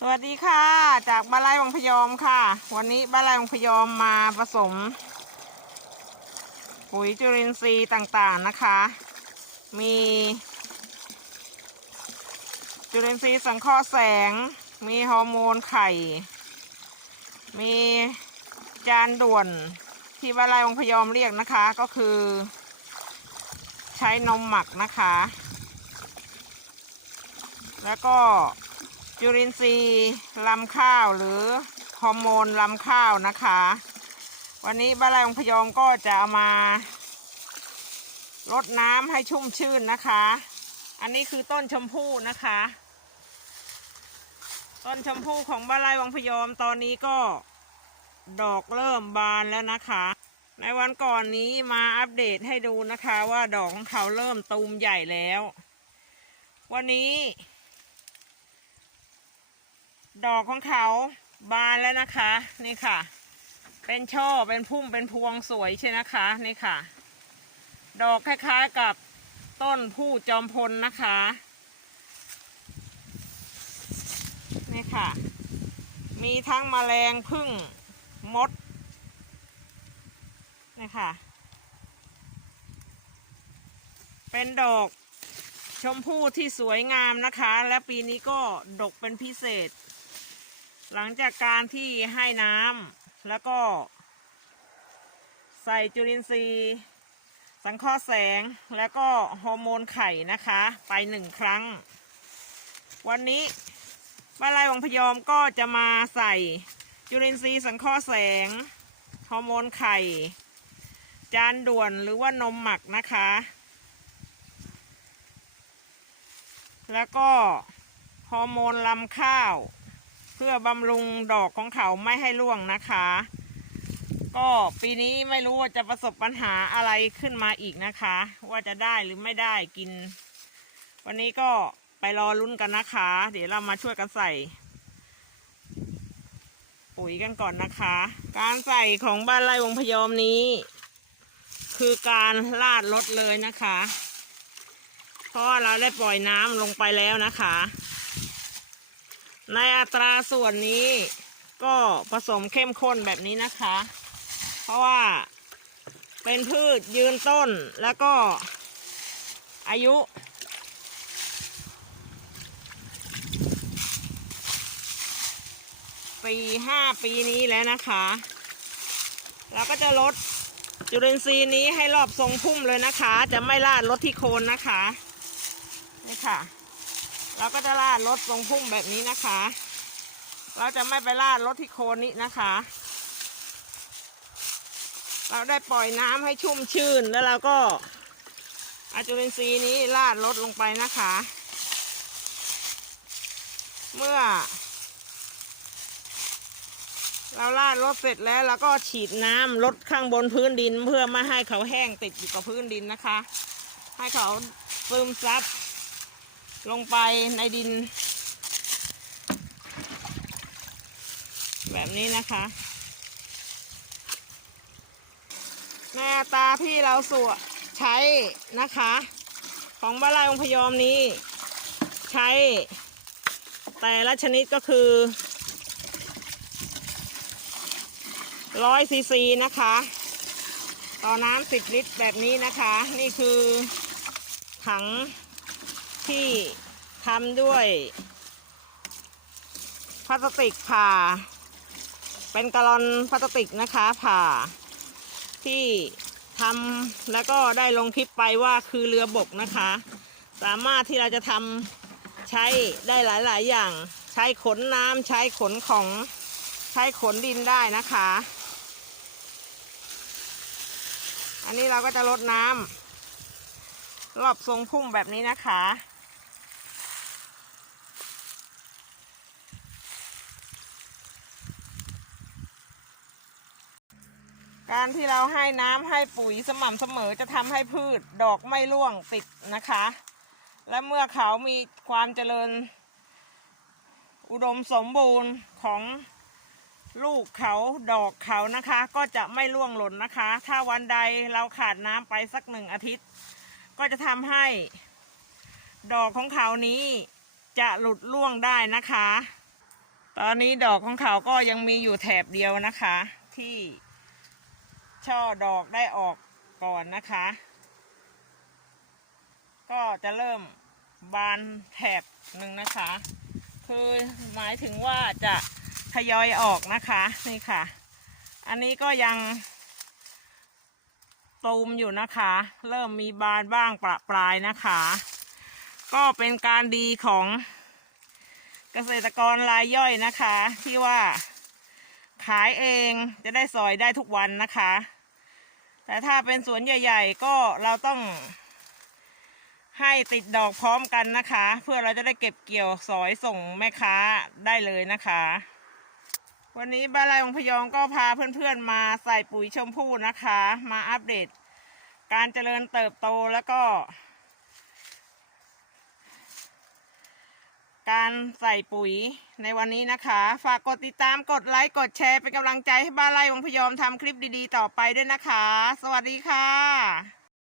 สวัสดีค่ะ จากบ้านไร่วังพยอมค่ะ วันนี้บ้านไร่วังพยอมมาผสม ปุ๋ยจุลินทรีย์ต่างๆนะคะ มี จุลินทรีย์สังเคราะห์แสง มีฮอร์โมนไข่ มีจานด่วนที่บ้านไร่วังพยอมเรียกนะคะก็คือ ใช้นมหมักนะคะ แล้วก็ จุลินทรีย์ลำข้าวหรือฮอร์โมนลำข้าวนะคะ วันนี้บ้านไรองพยอมก็จะเอามาลดน้ำให้ชุ่มชื่นนะคะ อันนี้คือต้นชมพู่นะคะ ต้นชมพู่ของบ้านไร่วังพยอมตอนนี้ก็ดอกเริ่มบานแล้วนะคะ ในวันก่อนนี้มาอัปเดตให้ดูนะคะว่าดอกของเขาเริ่มตูมใหญ่แล้ว วันนี้ ดอกของเขาบานแล้วนะคะ นี่ค่ะ เป็นช่อเป็นพุ่มเป็นพวงสวยใช่นะคะ นี่ค่ะ ดอกคล้ายๆกับต้นผู้จอมพลนะคะ นี่ค่ะ มีทั้งแมลงพึ่งมด นี่ค่ะ เป็นดอกชมพู่ที่สวยงามนะคะ และปีนี้ก็ดกเป็นพิเศษ หลังจากการที่ให้น้ำแล้วก็ใส่จุลินทรีย์ สังเคราะห์แสงแล้วก็ฮอร์โมนไข่นะคะ ไปหนึ่งครั้ง วันนี้บ้านไร่วังพยอมก็จะมาใส่จุลินทรีย์สังเคราะห์แสงฮอร์โมนไข่ จานด่วนหรือว่านมหมักนะคะ แล้วก็ฮอร์โมนลำข้าว เพื่อบำรุงดอกของเขาไม่ให้ร่วงนะคะ ก็ปีนี้ไม่รู้ว่าจะประสบปัญหาอะไรขึ้นมาอีกนะคะ ว่าจะได้หรือไม่ได้กิน วันนี้ก็ไปรอลุ้นกันนะคะ เดี๋ยวเรามาช่วยกันใส่ ปุ๋ยกันก่อนนะคะ การใส่ของบ้านไร่วงพยอมนี้ คือการลาดรถเลยนะคะ เพราะเราได้ปล่อยน้ำลงไปแล้วนะคะ ในอัตราส่วนนี้ก็ผสมเข้มข้นแบบนี้นะคะ เพราะว่าเป็นพืชยืนต้นแล้วก็อายุ ปีห้าปีนี้แล้วนะคะเราก็จะลดจุลินทรีย์นี้ให้รอบทรงพุ่มเลยนะคะ จะไม่ลาดลดที่โคนนะคะนี่ค่ะ เราก็จะลาดรถทรงพุ่มแบบนี้นะคะ เราจะไม่ไปลาดรถที่โคนนี้นะคะ เราได้ปล่อยน้ำให้ชุ่มชื่นแล้วเราก็อาจุลินทรีย์นี้ลาดรถลงไปนะคะ เมื่อ เราลาดรถเสร็จแล้วเราก็ฉีดน้ำลดข้างบนพื้นดินเพื่อไม่ให้เขาแห้งติดอยู่กับพื้นดินนะคะ ให้เขาซึมซับ ลงไปในดิน แบบนี้นะคะในอัตาที่เราสวใช้นะคะ ของบ้านไร่องพยอมนี้ ใช้ แต่ละชนิดก็คือร้อยซีซีนะคะ ต่อน้ำสิบลิตรแบบนี้นะคะ นี่คือถัง ที่ทำด้วยพลาสติกผ่า เป็นกะลอนพลาสติกนะคะผ่า ที่ทำแล้วก็ได้ลงคลิปไปว่าคือเรือบกนะคะ สามารถที่เราจะทำใช้ได้หลาย ๆ อย่าง ใช้ขนน้ำใช้ขนของใช้ขนดินได้นะคะ อันนี้เราก็จะลดน้ำรอบทรงพุ่มแบบนี้นะคะ การที่เราให้น้ำให้ปุ๋ยสม่ำเสมอจะทำให้พืชดอกไม่ร่วงติดนะคะ และเมื่อเขามีความเจริญ อุดมสมบูรณ์ของลูกเขาดอกเขานะคะ ก็จะไม่ร่วงหล่นนะคะ ถ้าวันใดเราขาดน้ำไปสักหนึ่งอาทิตย์ ก็จะทำให้ ดอกของเขานี้จะหลุดร่วงได้นะคะ ตอนนี้ดอกของเขาก็ยังมีอยู่แถบเดียวนะคะที่ ช่อดอกได้ออกก่อนนะคะ ก็จะเริ่มบานแถบหนึ่งนะคะ คือหมายถึงว่าจะทยอยออกนะคะนี่ค่ะ อันนี้ก็ยังตูมอยู่นะคะ เริ่มมีบานบ้างประปรายนะคะ ก็เป็นการดีของเกษตรกรรายย่อยนะคะที่ว่า ขายเองจะได้สอยได้ทุกวันนะคะ แต่ถ้าเป็นสวนใหญ่ ๆ ก็เราต้อง ให้ติดดอกพร้อมกันนะคะ เพื่อเราจะได้เก็บเกี่ยวสอยส่งแม่ค้าได้เลยนะคะ วันนี้บ้านไรของพยองก็พาเพื่อนๆมาใส่ปุ๋ยชมพู่นะคะ มาอัปเดต การเจริญเติบโตแล้วก็ การใส่ปุ๋ยในวันนี้นะคะ ฝากกดติดตามกดไลค์กดแชร์เป็นกำลังใจให้บ้านไร่วังพยอมทำคลิปดีๆ ต่อไปด้วยนะคะ สวัสดีค่ะ